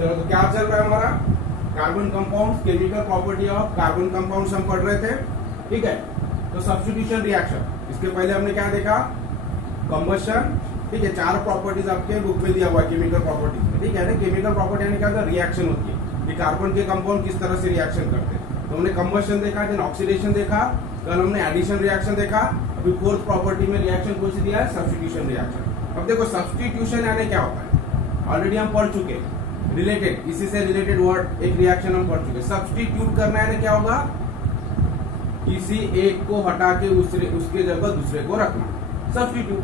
चलो तो क्या चल रहा है हमारा carbon compound, chemical property of carbon compounds हम पढ़ रहे थे, ठीक है। तो सब्स्टिट्यूशन रिएक्शन, इसके पहले हमने क्या देखा, कंबशन, ठीक है। 4 प्रॉपर्टीज आपके बुक में दिया हुआ है केमिकल प्रॉपर्टीज में, ठीक है ना। केमिकल प्रॉपर्टी यानी क्या, रिएक्शन होती है कि कार्बन के कंपाउंड किस तरह से रिएक्शन करते हैं। तो हमने कंबशन देखा, देन ऑक्सीडेशन देखा, कल हमने एडिशन रिएक्शन देखा, अभी 4th प्रॉपर्टी में रिएक्शन कौन सी दिया है, सब्स्टिट्यूशन रिएक्शन। अब देखो सब्स्टिट्यूशन यानी क्या होता है, ऑलरेडी हम पढ़ चुके हैं। रिलेटेड, इसी से रिलेटेड वर्ड एक रिएक्शन हम पढ़ चुके। सब्स्टिट्यूट करना है क्या होगा, किसी एक को हटा के उसके जगह दूसरे को रखना, सब्स्टिट्यूट।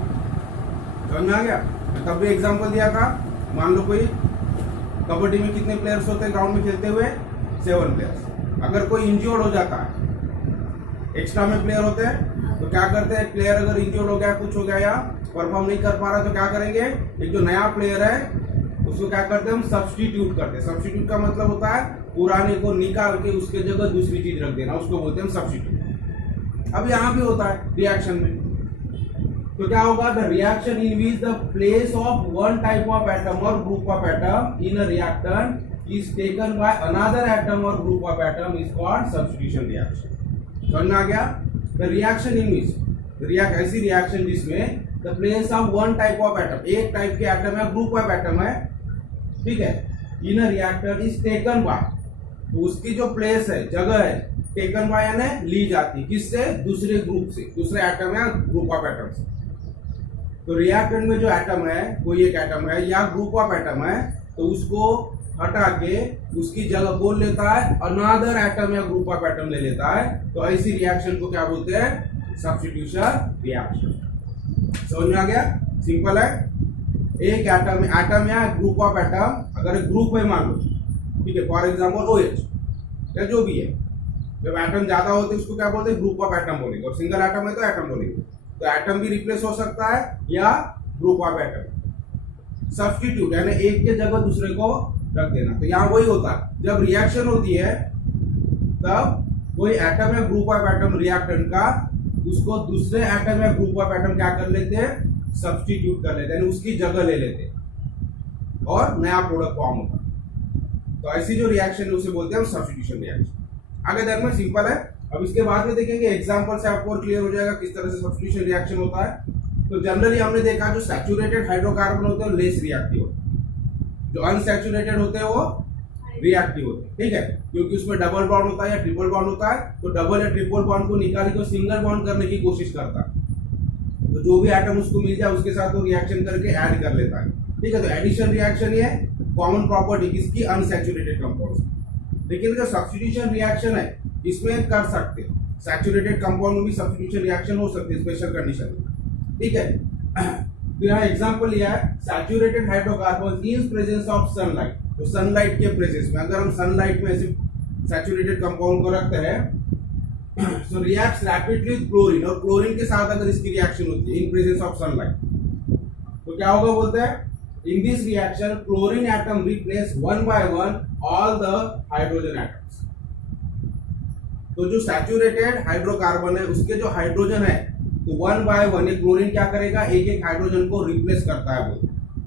समझ में आ गया। तब भी एग्जांपल दिया था, मान लो कोई कबड्डी में कितने प्लेयर्स होते हैं ग्राउंड में खेलते हुए, 7 प्लेयर्स। अगर कोई इंज्योर्ड हो जाता है, एक्स्ट्रा में प्लेयर होते हैं, तो क्या करते हैं, प्लेयर अगर इंज्योर्ड हो गया, कुछ हो गया या परफॉर्म नहीं कर पा रहा, तो क्या करेंगे, एक जो नया प्लेयर है उसको क्या करते हैं, हम सब्स्टिट्यूट करते हैं। सब्स्टिट्यूट का मतलब होता है पुराने को निकाल के उसके जगह दूसरी चीज रख देना, उसको बोलते हैं हम सब्स्टिट्यूट। अब यहाँ भी होता है रिएक्शन में, तो क्या होगा, the reaction in which the place of one type of atom और group of atom in a reactant is taken by another atom और group of atom is called substitution reaction. समझ में आ गया। द रिएक्शन इन विच ऐसी reaction जिसमें the place of one type of atom, एक type के atom है, group of atom है, ठीक है, इन अ रिएक्टर इज टेकन बाय, तो उसकी जो प्लेस है, जगह है, टेकन बाय यानी ली जाती, किससे, दूसरे ग्रुप से, दूसरे एटम या ग्रुप ऑफ एटम से। तो रिएक्टेंट में जो एटम है, कोई एक एटम है या ग्रुप ऑफ एटम है, तो उसको हटा के उसकी जगह कौन लेता है, अनदर एटम या ग्रुप ऑफ एटम ले लेता है। तो ऐसी रिएक्शन को क्या बोलते हैं, सब्स्टिट्यूशन रिएक्शन। समझ में आ गया, सिंपल है। एक एटम या ग्रुप ऑफ एटम, अगर एक ग्रुप है मान लो, ठीक है, फॉर एग्जांपल OH या जो भी है, जब एटम ज्यादा होते हैं उसको क्या बोलते हैं, ग्रुप ऑफ एटम बोलेंगे, और सिंगल एटम है तो एटम बोलेंगे। तो एटम भी रिप्लेस हो सकता है या ग्रुप ऑफ एटम। सब्स्टिट्यूट यानी एक के जगह दूसरे को रख देना। तो यहाँ वही होता है, जब रिएक्शन होती है तब कोई एटम या ग्रुप ऑफ एटम रिएक्टेंट का, उसको दूसरे एटम या ग्रुप ऑफ एटम क्या कर लेते हैं, सब्स्टिट्यूट कर लेते हैं, उसकी जगह ले लेते हैं और नया प्रोडक्ट फॉर्म होता है। तो ऐसी जो रिएक्शन है उसे बोलते हैं हम सब्स्टिट्यूशन रिएक्शन। आगे देखना सिंपल है। अब इसके बाद में देखेंगे एग्जांपल से आपको और क्लियर हो जाएगा किस तरह से सब्स्टिट्यूशन रिएक्शन होता है। तो जनरली हमने देखा जो सैचुरेटेड हाइड्रोकार्बन होते हैं वो लेस रिएक्टिव होते हैं, जो अनसैचुरेटेड होते हैं वो रिएक्टिव होते हैं, ठीक है, क्योंकि उसमें डबल बॉन्ड होता है या ट्रिपल बॉन्ड होता है। तो डबल या ट्रिपल बॉन्ड को निकाल के सिंगल बॉन्ड करने की कोशिश करता है, तो जो भी एटम उसको मिल जाए उसके साथ वो रिएक्शन करके ऐड कर लेता है, ठीक है। तो एडिशन रिएक्शन ये कॉमन प्रॉपर्टी किसकी, अनसैचुरेटेड कंपाउंड। लेकिन जो सब्स्टिट्यूशन रिएक्शन है इसमें कर सकते हैं, सैचुरेटेड कंपाउंड में भी सब्स्टिट्यूशन रिएक्शन हो सकती है स्पेशल कंडीशन में, ठीक है। तो यहाँ एग्जांपल लिया है, saturated hydrocarbon in presence of sunlight. तो सनलाइट के प्रेजेंस में अगर हम सनलाइट में ऐसे सैचुरेटेड कंपाउंड को रखते हैं, सो रिएक्ट्स रैपिडली विद क्लोरीन, और क्लोरीन के साथ अगर इसकी रिएक्शन होती है इन प्रेजेंस ऑफ सनलाइट, तो क्या होगा बोलते हैं, in this reaction chlorine atom replace one by one all the hydrogen atoms. तो जो सैचुरेटेड हाइड्रोकार्बन है उसके जो हाइड्रोजन है, तो वन बाय वन क्लोरीन क्या करेगा, एक एक हाइड्रोजन को रिप्लेस करता है वो,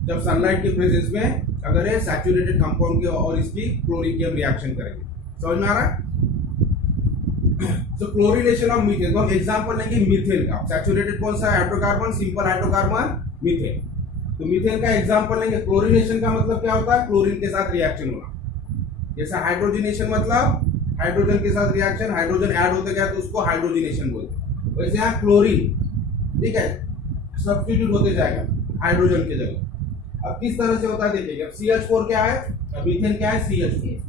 जब सनलाइट के प्रेजेंस में अगर ये सैचुरेटेड कंपाउंड की और इसकी क्लोरीन की हम रिएक्शन करेंगे। समझ में आ रहा है। So क्लोरीनेशन ऑफ मीथेन, तो हम एग्जांपल लेंगे मीथेन का। सैचुरेटेड कौन सा है, हाइड्रोकार्बन, सिंपल हाइड्रोकार्बन, मीथेन। तो मीथेन का एग्जांपल लेंगे। क्लोरीनेशन का मतलब क्या होता है, क्लोरीन के साथ रिएक्शन होना। जैसा हाइड्रोजनेशन मतलब हाइड्रोजन के साथ रिएक्शन, हाइड्रोजन ऐड होते गया तो उसको हाइड्रोजनेशन बोलते हैं। वैसे यहाँ क्लोरीन, ठीक है, सब्स्टिट्यूट होते जाएगा हाइड्रोजन की जगह। अब किस तरह से होता है देखिए। अब CH4 क्या है, अब मीथेन क्या है, CH4।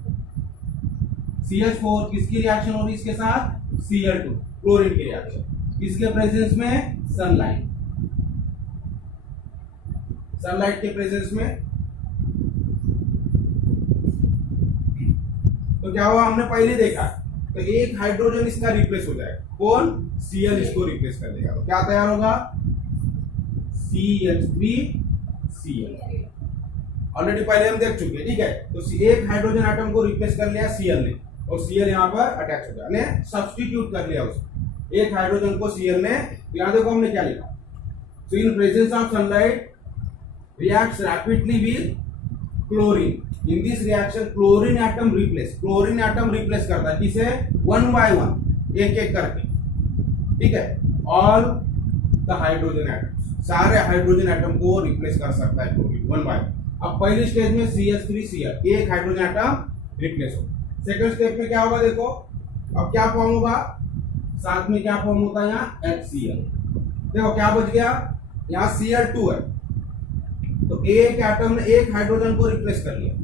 CH4 किसकी रिएक्शन हो रही है इसके साथ, Cl2, क्लोरीन की रिएक्शन, इसके प्रेजेंस में सनलाइट, सनलाइट के प्रेजेंस में। तो क्या हुआ, हमने पहले देखा, तो एक हाइड्रोजन इसका रिप्लेस हो जाएगा, कौन, Cl इसको रिप्लेस कर देगा, तो क्या तैयार होगा, CH3Cl। ऑलरेडी पहले हम देख चुके हैं, ठीक है। तो एक हाइड्रोजन एटम को रिप्लेस कर लिया Cl ने, और Cl यहाँ पर अटैच हो गया, यानी सब्स्टिट्यूट कर लिया उसको, एक हाइड्रोजन को Cl ने। यहाँ देखो हमने क्या लिखा, So in presence of sunlight reacts rapidly with chlorine in this reaction chlorine atom replace करता है किसे, 1 by 1 एक एक करके, ठीक है, ऑल द हाइड्रोजन एटम्स, सारे हाइड्रोजन एटम को रिप्लेस कर सकता है क्लोरीन 1 by 1। अब पहली स्टेज में CH3Cl एक हाइड्रोजन एटम रिप्लेस हो। सेकंड स्टेप में क्या होगा देखो, अब क्या फॉर्म होगा, साथ में क्या फॉर्म होता है यहाँ HCl। देखो क्या बच गया, यहाँ Cl2 है, तो एक एटम ने एक हाइड्रोजन को रिप्लेस कर लिया,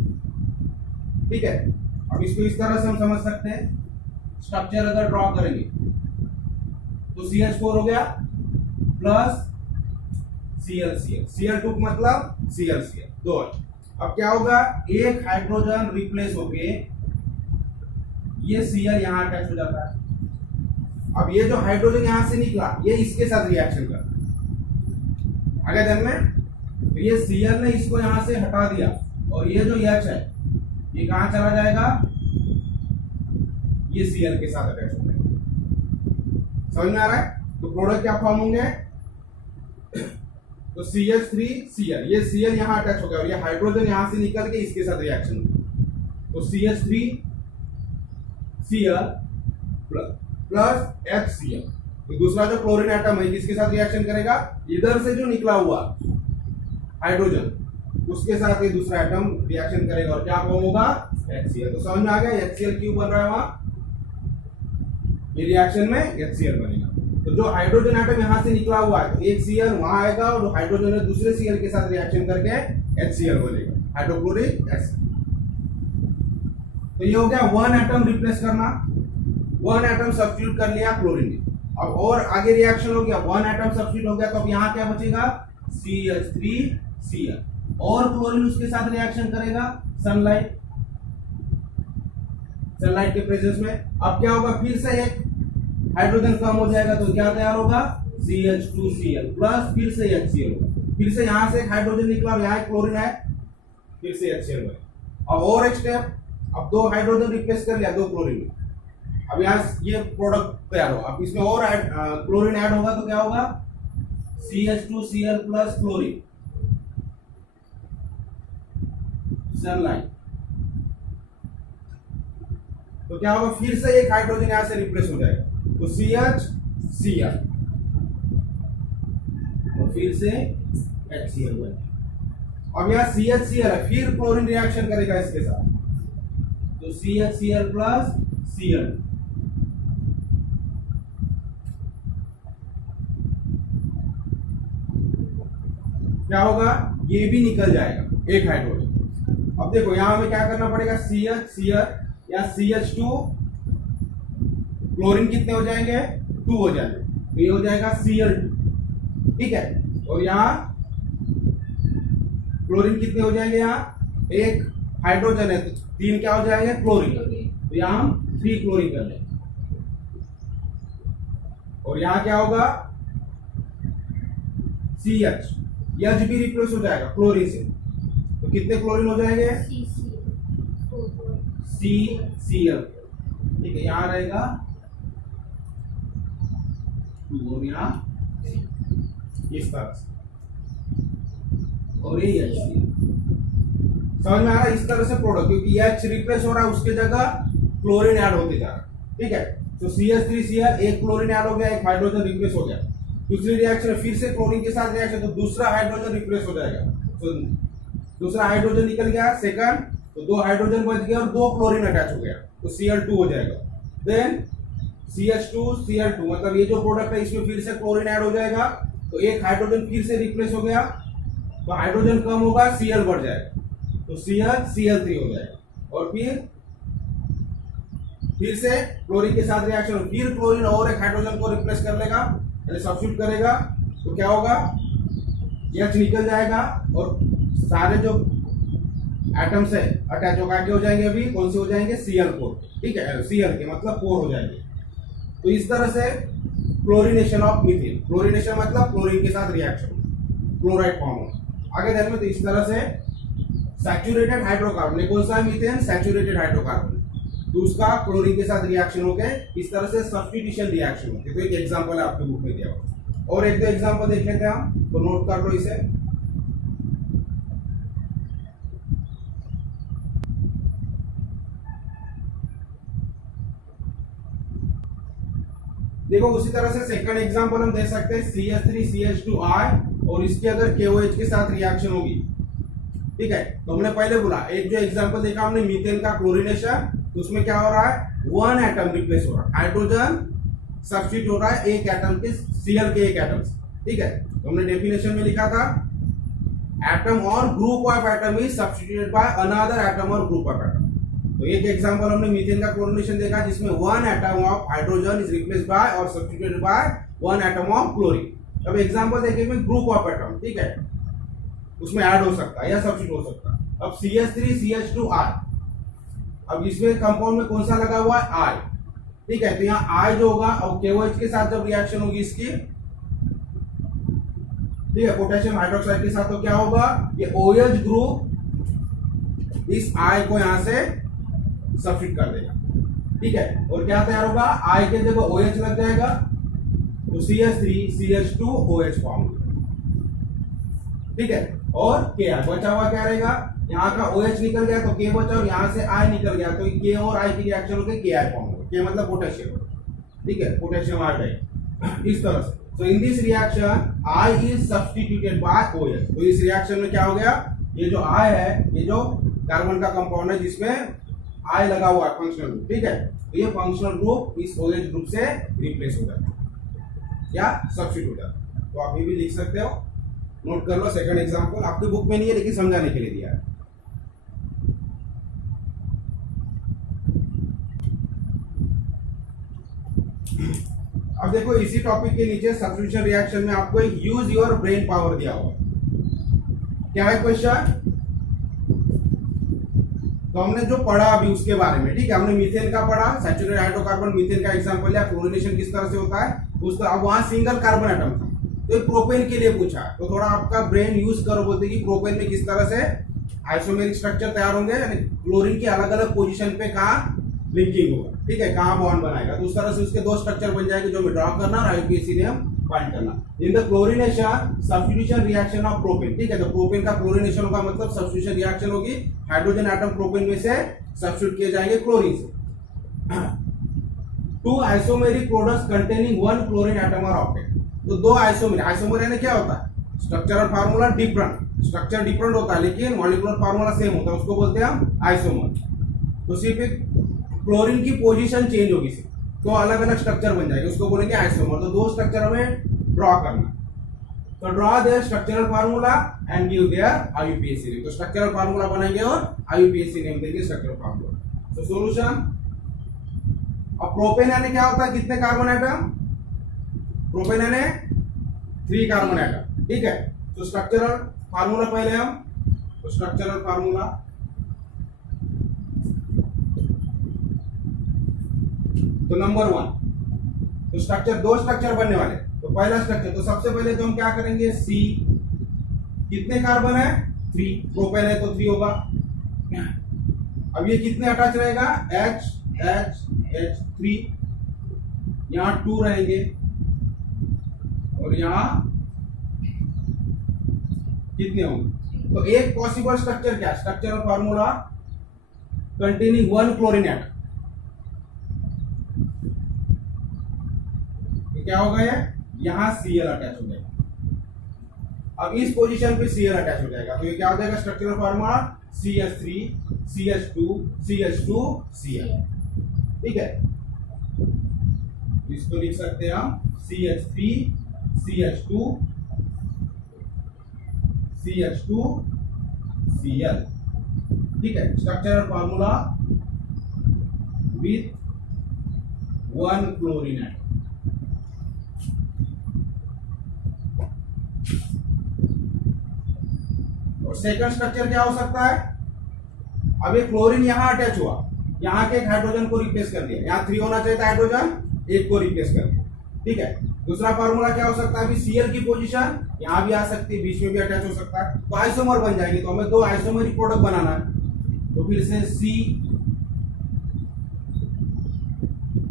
ठीक है। अब इसको इस तरह से हम समझ सकते हैं, स्ट्रक्चर अगर ड्रॉ करेंगे तो CH4 हो गया प्लस Cl2 मतलब Cl दो है। अब क्या होगा, एक हाइड्रोजन रिप्लेस होके ये Cl यहां अटैच हो जाता है। अब ये जो हाइड्रोजन यहां से निकला ये इसके साथ रिएक्शन करता है, आगे ध्यान में, तो ये Cl ने इसको यहां से हटा दिया और ये जो H है ये कहां चला जाएगा, ये Cl के साथ अटैच हो जाएगा। समझ में आ रहा है? तो प्रोडक्ट क्या फॉर्म होंगे, तो CH3Cl, ये Cl यहां अटैच हो गया और ये हाइड्रोजन यहां से निकल के इसके साथ रिएक्शन होगा, तो CH3Cl प्लस HCl। तो दूसरा जो क्लोरीन एटम है किसके साथ रिएक्शन करेगा, इधर से जो निकला हुआ हाइड्रोजन उसके साथ ये दूसरा एटम रिएक्शन करेगा और क्या फॉर्म होगा, HCl। तो समझ में आ गया HCl क्यों बन रहा है, वहां ये रिएक्शन में HCl बनेगा। तो जो हाइड्रोजन एटम यहां से निकला हुआ है तो एक Cl वहां आएगा और हाइड्रोजन है दूसरे Cl के साथ रिएक्शन करके HCl बनेगा, हाइड्रोक्लोरिक एसिड। तो ये हो गया 1 एटम रिप्लेस करना, 1 एटम सब्स्टिट्यूट कर लिया क्लोरीन ने। अब और आगे रिएक्शन हो गया, 1 एटम सब्स्टिट्यूट हो गया, तो अब यहाँ क्या बचेगा, CH3Cl और क्लोरीन उसके साथ रिएक्शन करेगा सनलाइट के प्रेजेंस में। अब क्या होगा, फिर से एक हाइड्रोजन कम हो जाएगा तो क्या तैयार होगा, CH2Cl प्लस फिर से HCl होगा, फिर से यहां से एक हाइड्रोजन निकला और यहाँ क्लोरीन है, फिर से HCl बने। अब और एक स्टेप, अब 2 हाइड्रोजन रिप्लेस कर लिया 2 क्लोरीन, अब यहाँ ये प्रोडक्ट तैयार होगा। अब इसमें और क्लोरीन ऐड होगा तो क्या होगा, CH2Cl प्लस क्लोरीन सनलाइट, तो क्या होगा, फिर से एक हाइड्रोजन यहां से रिप्लेस हो जाएगा, तो CHCl और फिर से HCl बनेगा। अब यहाँ CHCl है, फिर क्लोरीन रिएक्शन करेगा इसके साथ, तो CHCl प्लस Cl, क्या होगा, ये भी निकल जाएगा एक हाइड्रोजन। अब देखो यहां हमें क्या करना पड़ेगा, CHCl या CH2, क्लोरीन कितने हो जाएंगे, 2 हो जाएंगे, तो ये हो जाएगा Cl2, ठीक है। और यहाँ क्लोरीन कितने हो जाएंगे, यहाँ एक हाइड्रोजन है तो 3 क्या हो जाएंगे क्लोरीन, तो यहाँ हम 3 क्लोरीन कर लेंगे। और यहाँ क्या होगा, CH, H भी रिप्लेस हो जाएगा क्लोरीन से, तो कितने क्लोरीन हो जाएंगे, CCl, ठीक है, यहां रहेगा 2 और यहां इस तरह से, और ये HCl। समझ में आ रहा है, इस तरह से प्रोडक्ट, क्योंकि H रिप्लेस हो रहा है उसके जगह क्लोरीन ऐड होते जा रहा है, ठीक है। तो CH3Cl एक क्लोरीन ऐड हो गया, एक हाइड्रोजन रिप्लेस हो गया, दूसरी रिएक्शन फिर से क्लोरीन के साथ रिएक्शन, तो दूसरा हाइड्रोजन रिप्लेस हो जाएगा, तो दूसरा हाइड्रोजन निकल गया सेकंड, तो 2 हाइड्रोजन बच गया और 2 क्लोरीन अटैच हो गया, तो Cl2 हो जाएगा। देन CH2Cl2 मतलब ये जो प्रोडक्ट है इसमें फिर से क्लोरीन ऐड हो जाएगा, तो एक हाइड्रोजन फिर से रिप्लेस हो गया, तो हाइड्रोजन कम होगा Cl बढ़ जाएगा, तो CH3 हो जाएगा। और फिर से क्लोरीन के साथ रिएक्शन, फिर क्लोरीन और एक हाइड्रोजन को रिप्लेस कर लेगा, यानी सब्स्टिट्यूट करेगा, तो क्या होगा, H निकल जाएगा और सारे जो एटम्स है अटैच होकर के हो जाएंगे, अभी कौन से हो जाएंगे, Cl4, ठीक है, Cl के मतलब 4 हो जाएंगे। तो इस तरह से क्लोरीनेशन ऑफ मीथेन, क्लोरीनेशन मतलब क्लोरीन के साथ रिएक्शन, क्लोराइड फॉर्म होना। आगे देखो, तो इस तरह से सैचुरेटेड हाइड्रोकार्बन, कौन सा मीथेन, सैचुरेटेड हाइड्रोकार्बन, तो उसका क्लोरीन के साथ रिएक्शन हो गए, इस तरह से सब्स्टिट्यूशन रिएक्शन होती है। तो एक एग्जांपल आपके बुक में दिया हुआ, और एक दो एग्जांपल देख लेते हैं हम, तो नोट कर लो इसे। देखो उसी तरह से सेकंड एग्जांपल हम दे सकते हैं CH3CH2I और इसकी अगर KOH के साथ रिएक्शन होगी, ठीक है। तो हमने पहले बोला एक जो एग्जांपल देखा हमने मीथेन का क्लोरीनेशन, तो उसमें क्या हो रहा है, वन एटम रिप्लेस हो रहा है, हाइड्रोजन सब्स्टिट्यूट हो रहा है एक एटम के Cl के एक एटम से, ठीक है। तो हमने डेफिनेशन में लिखा था एटम और group of atom is substituted by another atom और ग्रुप ऑफ एटम। तो एक एग्जांपल हमने मीथेन का क्लोरीनेशन देखा जिसमें one atom of hydrogen is replaced by और substituted by one atom of chlorine. अब एग्जांपल देखेंगे ग्रुप ऑफ एटम, ठीक है, उसमें ऐड हो सकता है या सब्स्टिट्यूट हो सकता है। अब CH3CH2I, अब इसमें कंपाउंड में कौन सा लगा हुआ है, I, ठीक है। तो यहाँ I जो होगा और KOH के साथ जब रिएक्शन होगी इसकी, ठीक है, पोटेशियम हाइड्रोक्साइड के साथ, तो क्या होगा, ये OH ग्रुप इस I को यहां से सब्स्टिट्यूट कर देगा, ठीक है। और क्या तैयार होगा, I के जगह OH लग जाएगा तो CH3CH2OH फॉर्म होगा, ठीक है। और Ki बचा हुआ क्या रहेगा, यहाँ का OH निकल गया तो K बचा और यहाँ से I निकल गया तो K और I की रिएक्शन होकर Ki फॉर्म होगा। K मतलब पोटेशियम, ठीक है, पोटेशियम आयोडाइड, इस तरह से। So in this reaction I is substituted by OH। तो इस रिएक्शन में क्या हो गया, ये जो I है, ये जो कार्बन का कंपाउंड है जिसमें I लगा हुआ है फंक्शनल ग्रुप, ठीक है, तो ये फंक्शनल ग्रुप इस OH ग्रुप से रिप्लेस हो जाता है या सब्स्टिट्यूट हो जाता है। तो आप ये भी लिख सकते हो, नोट कर लो। सेकंड एग्जांपल आपकी बुक में नहीं है लेकिन समझाने के लिए दिया है। अब देखो इसी टॉपिक के नीचे सब्स्टिट्यूशन रिएक्शन में आपको एक यूज योर ब्रेन पावर दिया हुआ है। क्या है क्वेश्चन, तो हमने जो पढ़ा अभी उसके बारे में, ठीक है, हमने मीथेन का पढ़ा, सैचुरेटेड हाइड्रोकार्बन मीथेन का एग्जांपल लिया, क्लोरीनेशन किस तरह से होता है उसका। अब वहां सिंगल कार्बन एटम था तो प्रोपेन के लिए पूछा, तो थोड़ा आपका ब्रेन यूज करो, बोलते कि प्रोपेन में किस तरह से आइसोमेरिक स्ट्रक्चर तैयार होंगे, यानी क्लोरीन की अलग अलग पोजीशन पे कहाँ लिंकिंग होगा, ठीक है, कहाँ बॉन्ड बनाएगा। तो उस तरह से उसके दो स्ट्रक्चर बन जाएंगे जो मैं ड्रॉ करना और IUPAC ने हम फाइंड करना। In the chlorination substitution reaction of propane, ठीक है, तो प्रोपेन का क्लोरीनेशन होगा मतलब सब्स्टिट्यूशन रिएक्शन होगी, हाइड्रोजन एटम प्रोपेन में से सब्स्टिट्यूट किए जाएंगे क्लोरीन से। Two isomeric products containing one chlorine atom और ऑक्टेट। तो दो आइसोमेर, आइसोमेर यानी क्या होता है, structural formula different, structure different होता है लेकिन मॉलिक्यूलर फार्मूला सेम होता है, उसको बोलते हैं हम आइसोमर। तो सिर्फ एक क्लोरीन की पोजीशन चेंज होगी तो अलग अलग स्ट्रक्चर बन जाएगा, उसको बोलेंगे आइसोमर। तो दो स्ट्रक्चर हमें ड्रॉ करना, तो draw their structural formula and give their IUPAC name. तो स्ट्रक्चरल फार्मूला बनाएंगे और IUPAC नेम देंगे स्ट्रक्चरल फार्मूला। तो सॉल्यूशन, अब प्रोपेन यानी क्या होता है, कितने कार्बन एटम, प्रोपेन यानी 3 कार्बन एटम, ठीक है। तो स्ट्रक्चरल फार्मूला पहले हम, तो स्ट्रक्चरल फार्मूला, तो नंबर 1, तो स्ट्रक्चर, दो स्ट्रक्चर बनने वाले, तो पहला स्ट्रक्चर, तो सबसे पहले तो हम क्या करेंगे, C, कितने कार्बन है 3, प्रोपेन है तो 3 होगा। अब ये कितने अटैच रहेगा, H H H3, यहाँ 2 रहेंगे और यहाँ कितने होंगे। तो एक पॉसिबल स्ट्रक्चर क्या, structural formula containing one chlorine atom, क्या होगा, ये यहां Cl अटैच हो जाएगा। अब इस पोजीशन पे Cl अटैच हो जाएगा तो ये क्या हो जाएगा, structural formula CH3 CH2 CH2 Cl, ठीक है। इसको लिख सकते हैं हम CH3 CH2 CH2 Cl, ठीक है, structural formula with one chlorine atom. और सेकंड स्ट्रक्चर क्या हो सकता है, अब ये क्लोरीन यहां अटैच हुआ, यहां के एक हाइड्रोजन को रिप्लेस कर दिया, यहां 3 होना चाहिए था हाइड्रोजन, एक को रिप्लेस कर दिया, ठीक है। दूसरा फार्मूला क्या हो सकता है, अभी Cl की पोजीशन यहां भी आ सकती है, बीच में भी अटैच हो सकता है, तो आइसोमर बन जाएगी। तो हमें दो आइसोमेरिक प्रोडक्ट बनाना है, तो फिर से C,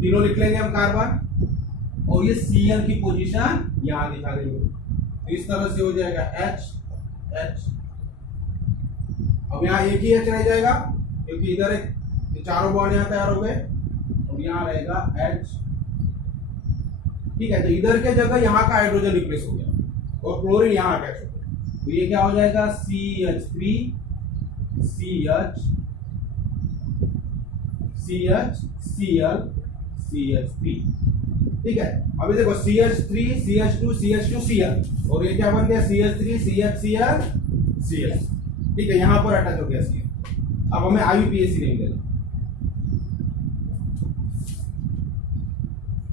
तीनों लिख लेंगे हम कार्बन, और ये Cl की पोजीशन यहां दिखा देंगे, तो इस तरह से हो जाएगा H H। अब यहाँ एक ही H रह जाएगा क्योंकि इधर एक चारों बॉन्ड यहाँ तैयार हो गए, और यहाँ रहेगा H ठीक है, तो इधर के जगह यहाँ का हाइड्रोजन रिप्लेस हो गया और क्लोरीन यहाँ अटैच हो गया, तो ये क्या हो जाएगा CH3 CH CH3। ठीक है, अभी देखो CH3 CH2 CH2 Cl और ये क्या बन गया CH3 CHCl Cl। ठीक है, यहां पर अटैच हो गया Cl। अब हमें IUPAC नेम देना,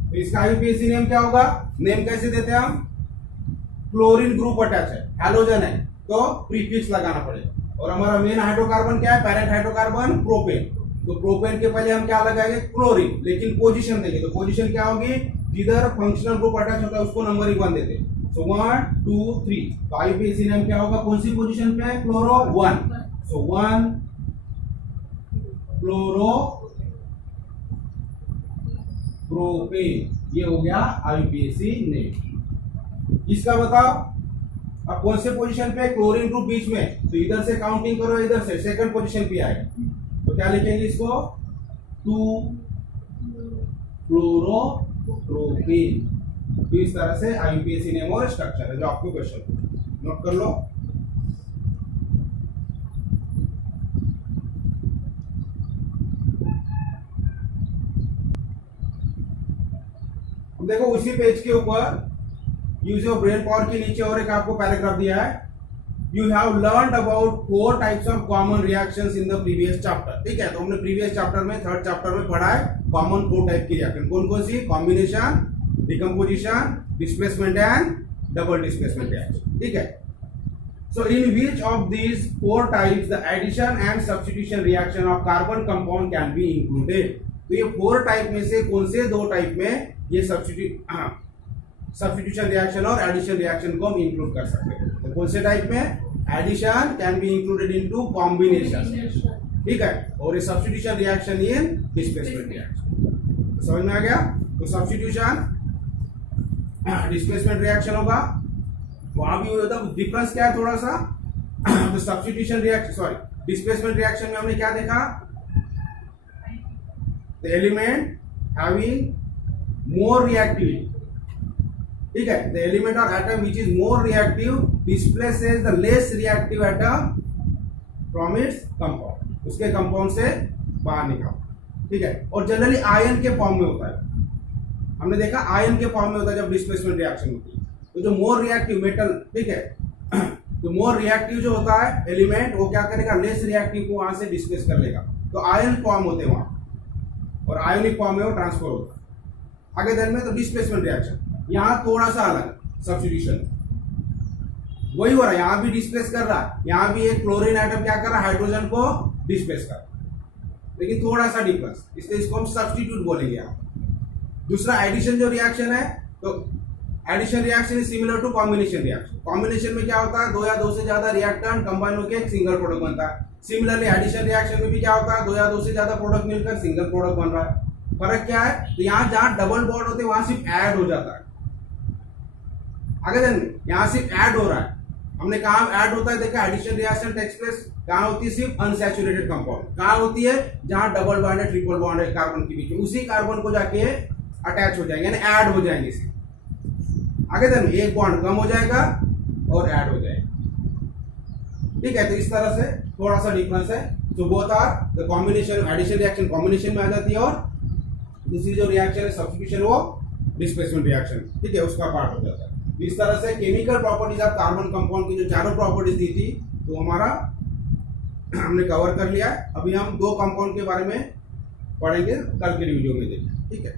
तो इसका IUPAC नेम क्या होगा? नेम कैसे देते हैं हम? क्लोरीन ग्रुप अटैच है, हैलोजन है, तो प्रीफिक्स लगाना पड़ेगा। और हमारा मेन हाइड्रोकार्बन क्या है? पैरेंट हाइड्रोकार्बन प्रोपेन, तो प्रोपेन के पहले हम क्या लगाएंगे? क्लोरीन, लेकिन पोजीशन देंगे, तो पोजीशन क्या होगी? जिधर फंक्शनल ग्रुप अटैच होता है उसको नंबरिंग 1 देते हैं, सो 1 2 3, तो IUPAC नेम क्या होगा? कौन सी पोजीशन पे है? क्लोरो 1, सो 1 क्लोरो प्रोपेन, ये हो गया IUPAC नेम। इसका बताओ अब कौन से पोजीशन पे? क्लोरीन ग्रुप बीच में, तो इधर से काउंटिंग करो, इधर से सेकंड पोजीशन पे आएगा, तो क्या लिखेंगे इसको? 2 क्लोरो प्रोपेन। तो इस तरह से IUPAC नेम और स्ट्रक्चर है जो आपको क्वेश्चन नोट कर लो। देखो उसी पेज के ऊपर यूज योर ब्रेन पावर के नीचे और एक आपको पैराग्राफ दिया है, you have learned about 4 types of common reactions in the previous chapter. ठीक है, तो हमने प्रीवियस चैप्टर में, थर्ड चैप्टर में पढ़ा है कॉमन 4 टाइप की रिएक्शन। कौन कौन सी? Combination, decomposition, displacement and double displacement reaction. ठीक है, so in which of these 4 types the addition and substitution reaction of carbon compound can be included. तो ये 4 टाइप में से कौन से 2 टाइप में ये सब्स्टिट्यूशन रिएक्शन और एडिशन रिएक्शन को हम इंक्लूड कर सकते हैं? तो कौन से टाइप में? Addition can be included into combination, ठीक है, और ये substitution reaction in displacement reaction. समझ में आ गया? तो सब्स्टिट्यूशन डिस्प्लेसमेंट रिएक्शन होगा, वहां भी होता है। डिफरेंस क्या है थोड़ा सा? तो substitution reaction, sorry, displacement reaction में हमने क्या देखा? The element having more reactivity, ठीक है, द एलिमेंट और atom which is more reactive displaces the less reactive atom from its compound, उसके कंपाउंड से बाहर निकाल। ठीक है, और जनरली आयन के फॉर्म में होता है, हमने देखा आयन के फॉर्म में होता है जब डिस्प्लेसमेंट रिएक्शन होती है। तो जो मोर रिएक्टिव मेटल, ठीक है, तो मोर रिएक्टिव जो होता है एलिमेंट, वो क्या करेगा? लेस रिएक्टिव को वहां से डिस्प्लेस कर लेगा, तो आयन फॉर्म होते हैं वहां, और आयोनिक फॉर्म में वो ट्रांसफर होता है। आगे दिन में तो डिस्प्लेसमेंट रिएक्शन, यहां थोड़ा सा अलग, सब्स्टिट्यूशन वही हो रहा है, यहां भी डिस्प्लेस कर रहा है, यहां भी एक क्लोरीन एटम क्या कर रहा है? हाइड्रोजन को डिस्प्लेस कर रहा है, लेकिन थोड़ा सा डिफरेंस, इसलिए इसको हम सब्स्टिट्यूट बोलेंगे यहाँ। दूसरा एडिशन जो रिएक्शन है, तो addition reaction is similar to combination reaction. Combination में क्या होता है? 2 या 2 से ज्यादा रिएक्टेंट कंबाइन होकर एक सिंगल प्रोडक्ट बनता है। सिमिलरली एडिशन रिएक्शन में भी क्या होता है? 2 या 2 से ज्यादा प्रोडक्ट मिलकर सिंगल प्रोडक्ट बन रहा है। फर्क क्या है? तो यहाँ जहां डबल बॉन्ड होते हैं वहां सिर्फ ऐड हो जाता है, आगे यहां सिर्फ ऐड हो रहा है। हमने कहा ऐड होता है, देखा एडिशन रिएक्शन टेक्स प्लेस कहां होती है? सिर्फ अनसैचुरेटेड कंपाउंड। कहां होती है? जहां डबल बॉन्ड है, ट्रिपल बॉन्ड है कार्बन के बीच में, उसी कार्बन को जाके अटैच हो जाएंगे, यानी ऐड हो जाएंगे इसे। आगे एक बॉन्ड कम हो जाएगा और ऐड हो जाएगा। ठीक है, तो इस तरह से थोड़ा सा डिफरेंस है। तो both are the combination, addition reaction combination में आ जाती है, और दूसरी जो रिएक्शन है सब्स्टिट्यूशन वो डिस्प्लेसमेंट रिएक्शन, ठीक है, उसका पार्ट हो जाता है। इस तरह से chemical properties of carbon compound की जो चारों प्रॉपर्टीज दी थी, तो हमारा हमने कवर कर लिया है। अभी हम 2 कंपाउंड के बारे में पढ़ेंगे, कल के वीडियो में देखें। ठीक है।